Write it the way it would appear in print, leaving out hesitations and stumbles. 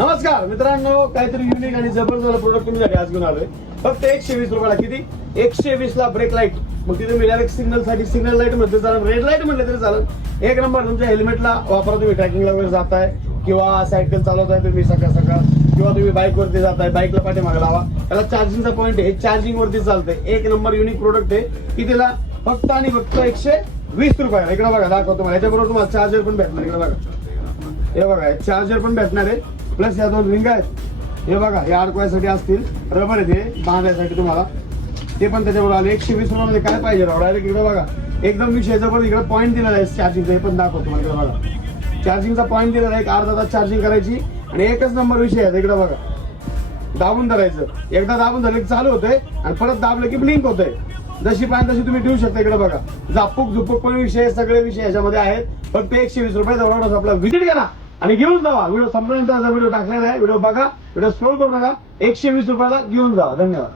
नमस्कार मित्रांनो, काहीतरी युनिक आणि जबरदस्त प्रोडक्ट तुमच्याकडे आज घेऊन आलोय. फक्त 120 रुपयाला. किती? 120 ला ब्रेक लाईट. मग तिथे मिळाले सिग्नल साठी सिग्नल लाईट मध्ये चालेल, रेड लाईट म्हणलं तरी चालेल. एक नंबर. तुमच्या हेल्मेटला वापरा. तुम्ही ट्रॅकिंगला वगैरे जाताय किंवा सायकल चालवताय तुम्ही सकाळ सकाळ, किंवा तुम्ही बाईक वरती जाताय, बाईकला पाठीमागे लावा. त्याला चार्जिंगचा पॉईंट आहे, चार्जिंग वरती चालतंय. एक नंबर युनिक प्रोडक्ट आहे. कितीला? फक्त आणि फक्त 120 रुपयाला. इकडे बघा, दाखवतो मला. याच्याबरोबर तुम्हाला चार्जर पण भेटणार. इकडे बघा, हे बघा चार्जर पण भेटणार आहे. प्लस या 2 रिंग आहेत. हे बघा, हे अडकवायसाठी असतील. रबर आहे ते बांधायसाठी तुम्हाला, ते पण त्याच्याबरोबर आले. 120 रुपयामध्ये काय पाहिजे राव. डायरेक्ट इकडे बघा, एकदम विषयाचा पण इकडे पॉईंट दिलेला आहे चार्जिंगचा. हे पण दाखवतो तुम्हाला. इकडे बघा, चार्जिंगचा पॉईंट दिलेला आहे. 1/2 तास चार्जिंग करायची आणि एकच नंबर विषय आहे. इकडे बघा, दाबून धरायचं. एकदा दाबून धरलं की चालू होतंय आणि परत दाबलं की ब्लिंक होतंय. जशी पाहिजे तशी तुम्ही ठेवू शकता. इकडे बघा, झापूक झुपूक पण विषय, सगळे विषय याच्यामध्ये आहेत. फक्त 120 रुपये. जवळपास आपला व्हिजिट करा आणि घेऊन जावा. व्हिडिओ संपल्यानंतर व्हिडिओ टाकलेला आहे. व्हिडिओ बघा, व्हिडिओ स्क्रोल करू नका. 120 रुपयाला घेऊन जावा. धन्यवाद.